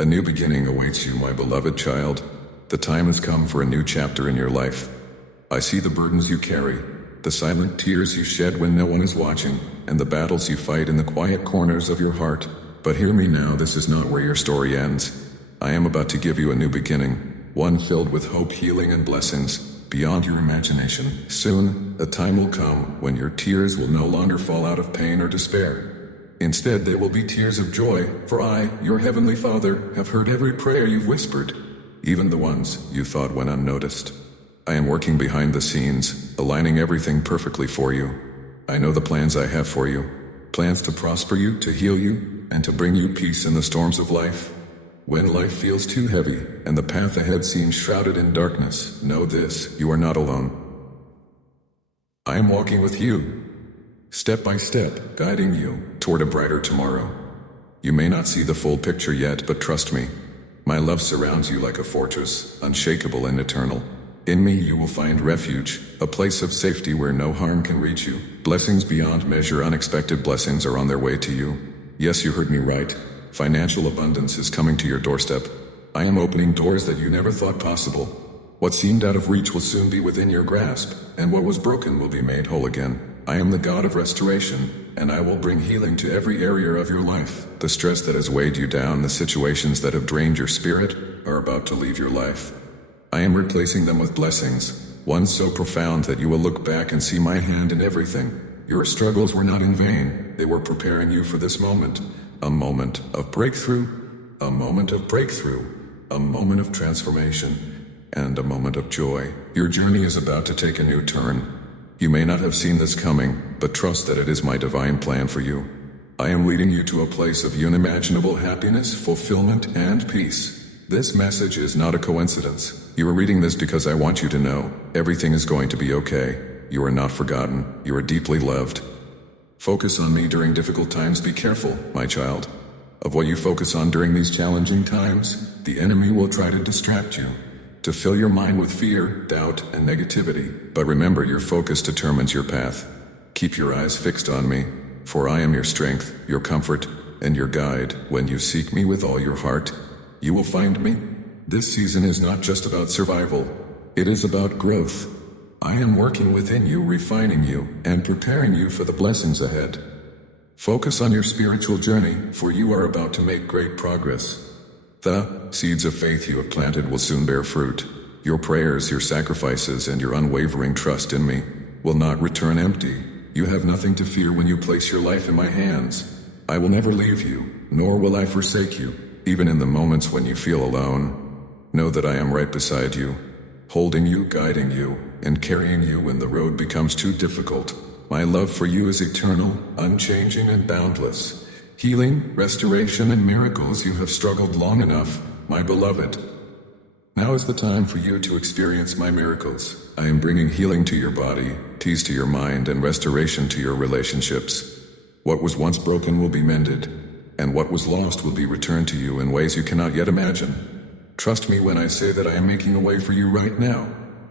A new beginning awaits you, my beloved child. The time has come for a new chapter in your life. I see the burdens you carry, the silent tears you shed when no one is watching, and the battles you fight in the quiet corners of your heart. But hear me now, this is not where your story ends. I am about to give you a new beginning, one filled with hope, healing, and blessings beyond your imagination. Soon, a time will come when your tears will no longer fall out of pain or despair. Instead, they will be tears of joy, for I, your heavenly Father, have heard every prayer you've whispered, even the ones you thought went unnoticed. I am working behind the scenes, aligning everything perfectly for you. I know the plans I have for you, plans to prosper you, to heal you, and to bring you peace in the storms of life. When life feels too heavy, and the path ahead seems shrouded in darkness, know this, you are not alone. I am walking with you, step by step, guiding you toward a brighter tomorrow. You may not see the full picture yet, but trust me, my love surrounds you like a fortress, unshakable and eternal. In me you will find refuge, a place of safety where no harm can reach you. Blessings beyond measure, unexpected blessings are on their way to you. Yes, you heard me right. Financial abundance is coming to your doorstep. I am opening doors that you never thought possible. What seemed out of reach will soon be within your grasp, and what was broken will be made whole again. I am the God of restoration, and I will bring healing to every area of your life. The stress that has weighed you down, the situations that have drained your spirit, are about to leave your life. I am replacing them with blessings, ones so profound that you will look back and see my hand in everything. Your struggles were not in vain. They were preparing you for this moment. A moment of breakthrough, a moment of breakthrough, a moment of transformation, and a moment of joy. Your journey is about to take a new turn. You may not have seen this coming, but trust that it is my divine plan for you. I am leading you to a place of unimaginable happiness, fulfillment, and peace. This message is not a coincidence. You are reading this because I want you to know everything is going to be okay. You are not forgotten. You are deeply loved. Focus on me during difficult times. Be careful, my child, of what you focus on during these challenging times. The enemy will try to distract you, to fill your mind with fear, doubt, and negativity. But remember, your focus determines your path. Keep your eyes fixed on me, for I am your strength, your comfort, and your guide. When you seek me with all your heart, you will find me. This season is not just about survival. It is about growth. I am working within you, refining you, and preparing you for the blessings ahead. Focus on your spiritual journey, for you are about to make great progress. The seeds of faith you have planted will soon bear fruit. Your prayers, your sacrifices, and your unwavering trust in me will not return empty. You have nothing to fear when you place your life in my hands. I will never leave you, nor will I forsake you, even in the moments when you feel alone. Know that I am right beside you, holding you, guiding you, and carrying you when the road becomes too difficult. My love for you is eternal, unchanging, and boundless. Healing, restoration, and miracles. You have struggled long enough, my beloved. Now is the time for you to experience my miracles. I am bringing healing to your body, peace to your mind, and restoration to your relationships. What was once broken will be mended, and what was lost will be returned to you in ways you cannot yet imagine. Trust me when I say that I am making a way for you right now.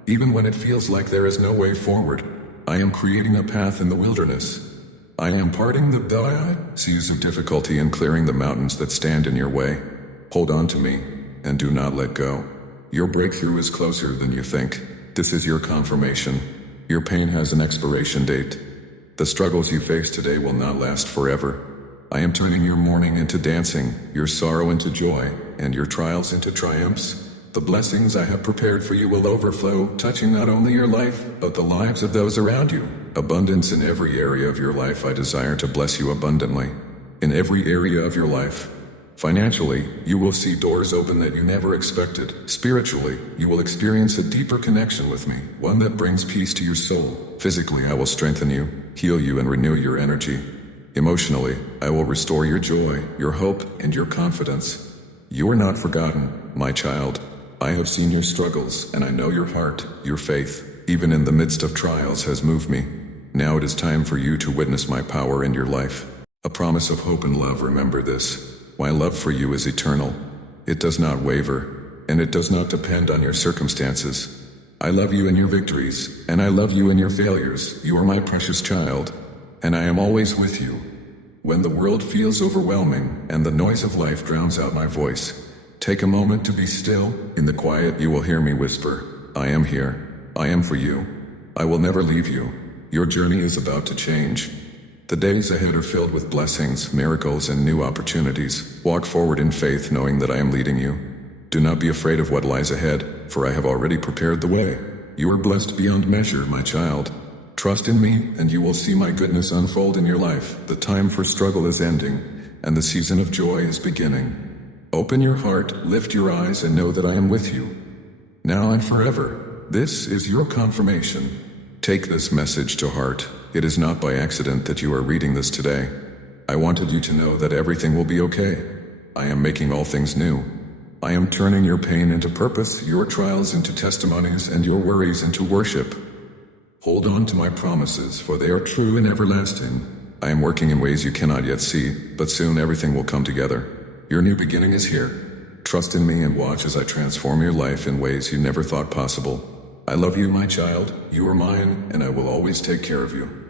Even when it feels like there is no way forward, I am creating a path in the wilderness. I am parting the seas of difficulty and clearing the mountains that stand in your way. Hold on to me, and do not let go. Your breakthrough is closer than you think. This is your confirmation. Your pain has an expiration date. The struggles you face today will not last forever. I am turning your mourning into dancing, your sorrow into joy, and your trials into triumphs. The blessings I have prepared for you will overflow, touching not only your life, but the lives of those around you. Abundance in every area of your life. I desire to bless you abundantly. In every area of your life. Financially, you will see doors open that you never expected. Spiritually, you will experience a deeper connection with me, one that brings peace to your soul. Physically, I will strengthen you, heal you, and renew your energy. Emotionally, I will restore your joy, your hope, and your confidence. You are not forgotten, my child. I have seen your struggles, and I know your heart, your faith, even in the midst of trials, has moved me. Now it is time for you to witness my power in your life. A promise of hope and love. Remember this. My love for you is eternal. It does not waver, and it does not depend on your circumstances. I love you in your victories, and I love you in your failures. You are my precious child, and I am always with you. When the world feels overwhelming, and the noise of life drowns out my voice, Take a moment to be still. In the quiet, you will hear me whisper, I am here. I am for you. I will never leave you. Your journey is about to change. The days ahead are filled with blessings, miracles, and new opportunities. Walk forward in faith, knowing that I am leading you. Do not be afraid of what lies ahead, for I have already prepared the way. You are blessed beyond measure, my child. Trust in me, and you will see my goodness unfold in your life. The time for struggle is ending, and the season of joy is beginning. Open your heart, lift your eyes, and know that I am with you. Now and forever. This is your confirmation. Take this message to heart. It is not by accident that you are reading this today. I wanted you to know that everything will be okay. I am making all things new. I am turning your pain into purpose, your trials into testimonies, and your worries into worship. Hold on to my promises, for they are true and everlasting. I am working in ways you cannot yet see, but soon everything will come together. Your new beginning is here. Trust in me and watch as I transform your life in ways you never thought possible. I love you, my child. You are mine, and I will always take care of you.